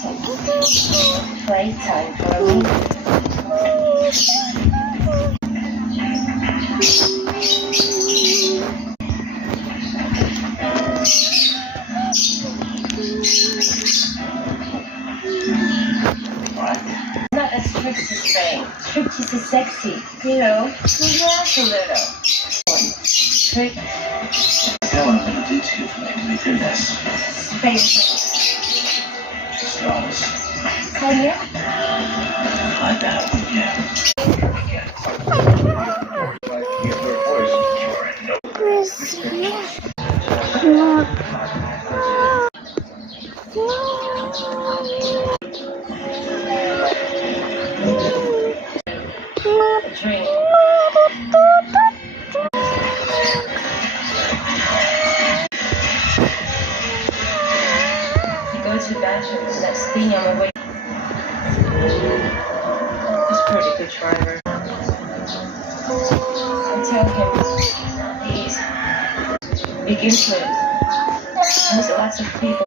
Playtime for me. Not as strict as Spain. Strict is sexy, you know. Relax a little. Strict. I don't want to do too for me to be through this. Spain. Just honest. Can you? I bet, yeah. A drink. You go to the bathroom, that's thing on the way. He's a pretty good driver. I tell him, please, begin with. There's lots of people.